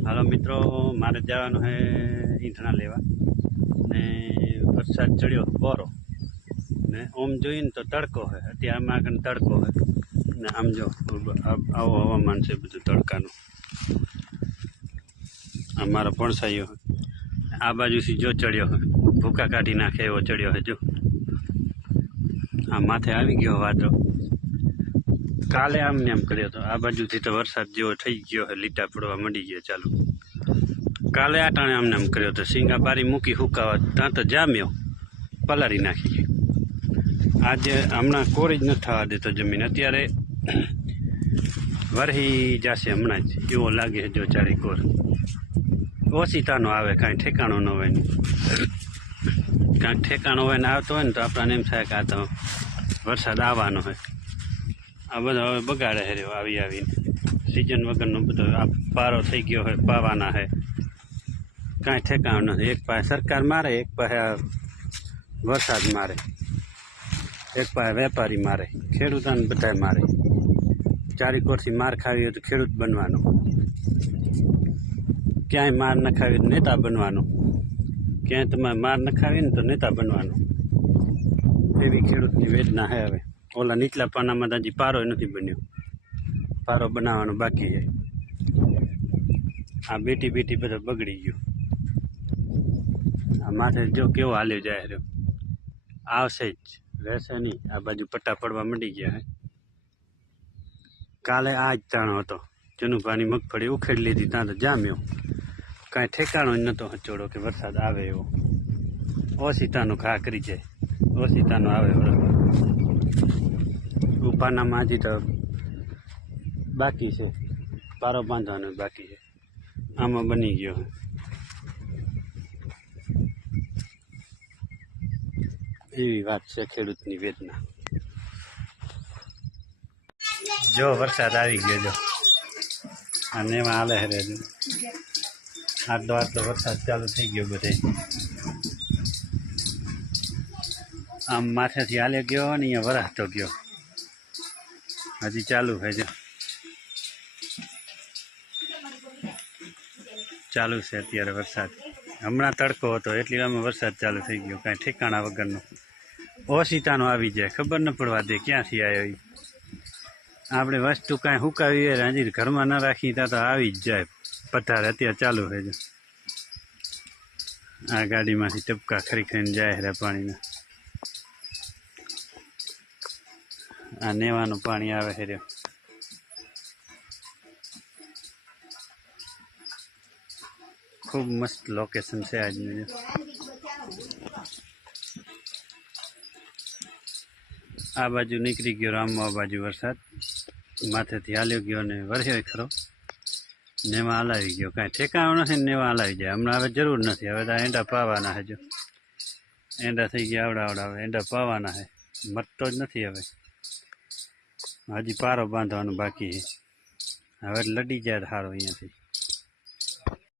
હાલો મિત્રો, મારે જવાનું છે ઈંધણા લેવા ને વરસાદ ચડ્યો બોરો ને ઓમ જોઈએ ને તો તડકો હોય. અત્યારે આમાં આગળ તડકો હોય ને આમ જો આવું હવામાન છે બધું તડકાનું. આ મારો પડસાયો આ બાજુથી જો ચડ્યો હોય, ભૂકા કાઢી નાખે એવો ચડ્યો હોય. જો આ માથે આવી ગયો વાદળો. કાલે આમને એમ કર્યો હતો. આ બાજુથી તો વરસાદ જેવો થઈ ગયો હોય, લીટા પડવા માંડી ગયા ચાલુ. કાલે આ ટાણે આમને એમ કર્યો હતો. સિંગા બારી મૂકી હુકાવા ત્યાં તો જામ્યો, પલાળી નાખી. આજે હમણાં કોરી જ નથી થવા દેતો જમીન. અત્યારે વરહી જશે હમણાં જ એવો લાગે જો ચારે કોર. ઓછી તાનો આવે, કાંઈ ઠેકાણો ન હોય ને. કાંઈક ઠેકાણો હોય ને આવતો હોય ને તો આપણને એમ થાય કે આ તો વરસાદ આવવાનો હોય. આ બધો હવે બગાડે છે રહ્યો આવી આવીને. સિઝન વગરનો બધો આ પારો થઈ ગયો હોય, પાવાના છે. કાંઈ ઠેકાણું નથી. એક પાસે સરકાર મારે, એક પાસે વરસાદ મારે, એક પાસે વેપારી મારે, ખેડૂતોને બધાય મારે. ચારી કોરથી માર ખાવી હોય તો ખેડૂત બનવાનો, ક્યાંય માર ન ખાવી તો નેતા બનવાનો. ક્યાંય તમારે માર ન ખાવી ને તો નેતા બનવાનો. એવી ખેડૂતની વેદના છે હવે. ઓલા નીચલા પાનામાં તો હજી પારો નથી બન્યો. પારો બનાવવાનો બાકી છે. આ બેટી બધો બગડી ગયો. આ માથે જો કેવો હાલ્યો જાય રહ્યો. આવશે જ, રહેશે નહીં. આ બાજુ પટ્ટા પડવા માંડી ગયા હે. કાલે આ જ તાણો હતો. જનુભાની મગફળી ઉખેડી લીધી, ત્યાં તો જામ્યો. કાંઈ ઠેકાણો જ નહોતો હચોડો કે વરસાદ આવે એવો. ઓસીતાનો ઘા કરી જાય, ઓસીતાનો આવે બરાબર. ઉપાનામાં હજી તો બાકી છે, પારો બાંધવાનો બાકી છે. આમાં બની ગયો. એવી વાત છે ખેડૂતની વેદના. જો વરસાદ આવી ગયો. જો અને એમાં હાલે હરે જો આટલો વરસાદ ચાલુ થઈ ગયો બધે. આમ માથેથી હાલે ગયો ને અહીંયા વરાહતો ગયો. હજી ચાલુ છે. જો ચાલુ છે અત્યારે વરસાદ. હમણાં તડકો હતો એટલી વારમાં વરસાદ ચાલુ થઈ ગયો. કાંઈ ઠેકાણા વગરનો. ઓસીતાનો આવી જાય, ખબર ન પડવા દે ક્યાંથી આવ્યો. આપણે વસ્તુ કાંઈ હુકાવી હોય હજી ઘરમાં ન રાખી ત્યાં તો આવી જ જાય પથાર. અત્યારે ચાલુ છે. જો આ ગાડીમાંથી ટપકા ખરી જાય છે પાણીના. આ નેવાનું પાણી આવે છે. ખૂબ મસ્ત લોકેશન છે આજનું. આ બાજુ નીકળી ગયો રામવા બાજુ વરસાદ. માથેથી હાલ્યો ગયો ને વરસ્યો ખરો. નેવા હલાવી ગયો. કાંઈ ઠેકાણો નથી ને નેવા હલાવી જાય. હમણાં હવે જરૂર નથી. હવે તો એંડા પાવાના છે. જો એંડા થઈ ગયા આવડા હવે એંડા પાવાના છે. મરતો જ નથી હવે. હજી પારો બાંધવાનો બાકી છે. હવે લડી જાય સારો અહીંયાથી.